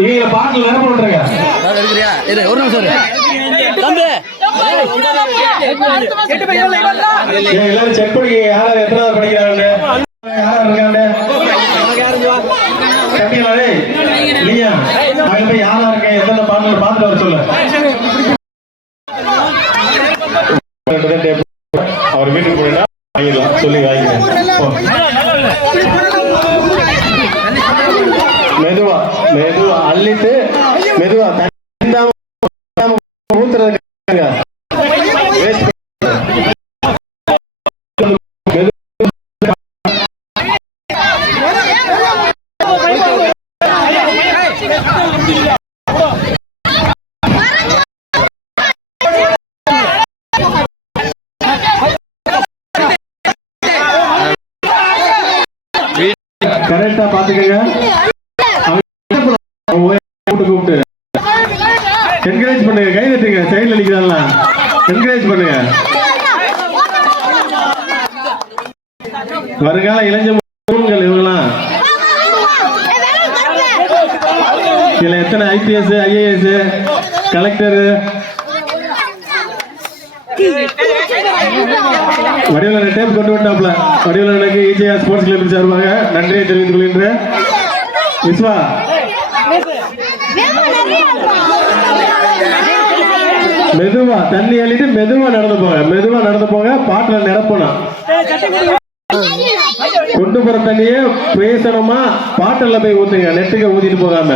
இவங்க பாட்டில் நிரப்ப விட்டுருங்க. சார் எடுக்கிறியா? இரு ஒரு நிமிஷம் இரு. தம்பி. ஏய், எல்லாரும் செக் பண்ணி யார் எத்தனாவது படிக்கிறாங்க யார் இருக்காங்க தம்பிங்களா டேய் இல்லையா? அவன் போய் யாரா இருக்கேன் எத்தனை பாட்டில் பார்த்துட்டு வர சொல்லு. அவர் வீட்டுக்கு போயிட்டா வாங்கிடலாம். சொல்லி வாங்கிக்கிறேன் போ. மெதுவா. மெதுவா அள்ளிட்டு மெதுவா தண்ணி இல்லாம கரெக்டா பாத்துக்கங்க. கூப்பிட்டு கூப்பிட்டு. என்கரேஜ் பண்ணுங்க கை தட்டுங்க சைடுல நிக்கிறான்ல என்கரேஜ் பண்ணுங்க. வருங்கால இளைஞர்கள் இவங்களாம் இதுல எத்தனை ஐபிஎஸ் ஐஏஎஸ் கலெக்டர் வடிவில் டேப் கொண்டு வந்தாப்ல வடிவலனுக்கு இஜேஆர் ஸ்போர்ட்ஸ் கிளப் சார்பாக நன்றியை தெரிவித்துக் கொள்கின்றேன். விஸ்வா தண்ணி அள்ளிட்டு மெதுவா நடந்து போங்க. மெதுவா நடந்து போங்க. பாட்டுல நிரப்பணும். கொண்டு போற தண்ணியே பேசணுமா? பாட்டில போய் ஊத்துங்க. நெட்டுக்க ஊத்திட்டு போகாம.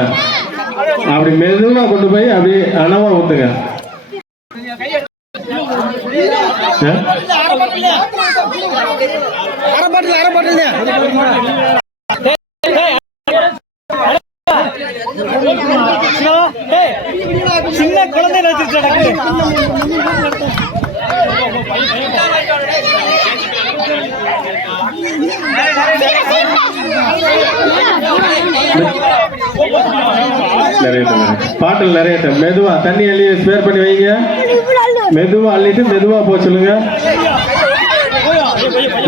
அப்படி மெதுவா கொண்டு போய் அப்படி அளவா ஊத்துங்க. ஆ? சின்ன குழந்தை நிறைய பாட்டில் நிறைய மெதுவா தண்ணி அள்ளி ஸ்பேர் பண்ணி வைங்க. மெதுவா அள்ளிட்டு மெதுவா போக சொல்லுங்க.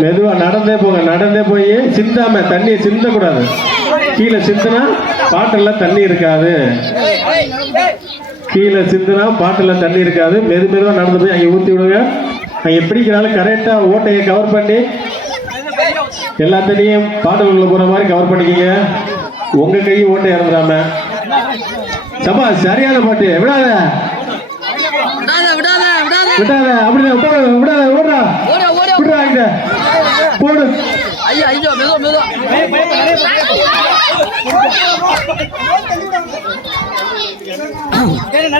மெதுவா நடந்தே போங்க நடந்தே போய் சிந்தாம தண்ணியை சிந்த கூடாது கீழே சிந்தினா பாட்டில்ல தண்ணி இருக்காது. கீழே சிந்துனா பாட்டில் தண்ணி இருக்காது. மெது மெதுவா நடந்து போய் அங்கே ஊற்றி விடுங்க. அங்கே பிடிக்கிறாலும் கரெக்டா ஓட்டையை கவர் பண்ணி. எல்லா தண்ணியும் பாட்டிலுக்குள்ள போற மாதிரி கவர் பண்ணிக்கிங்க. உங்க கை ஓட்டை இறந்துடாம. சபா சரியான பாட்டு. விடாத. விடாத விடாத விடாத. விடாத அப்படிதான் விடாத விடாத ஓடுறா ஓட ஓட விடுறா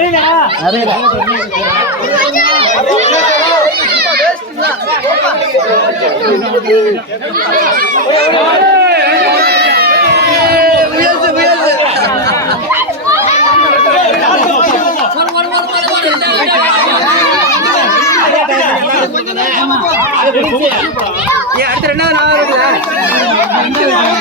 இங்க போடு ஐயோ ஐயோ மெதுவா மெதுவா முயற்சி முயற்சி அடுத்து ரெண்டாவது நான்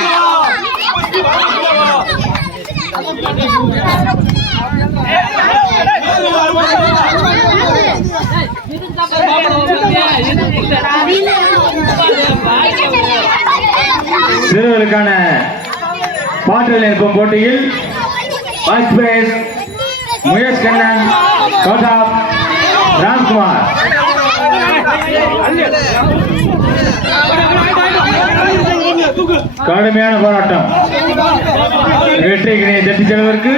சிறுவர்களுக்கான பாட்டில் நிற்பம் போட்டியில். ஃபர்ஸ்ட் பிரைஸ் முயேஷ் கண்ணன் கோட்டாப் ராம்குமார். கடுமையான போராட்டம். வெற்றி கிணியை தட்டி செல்வதற்கு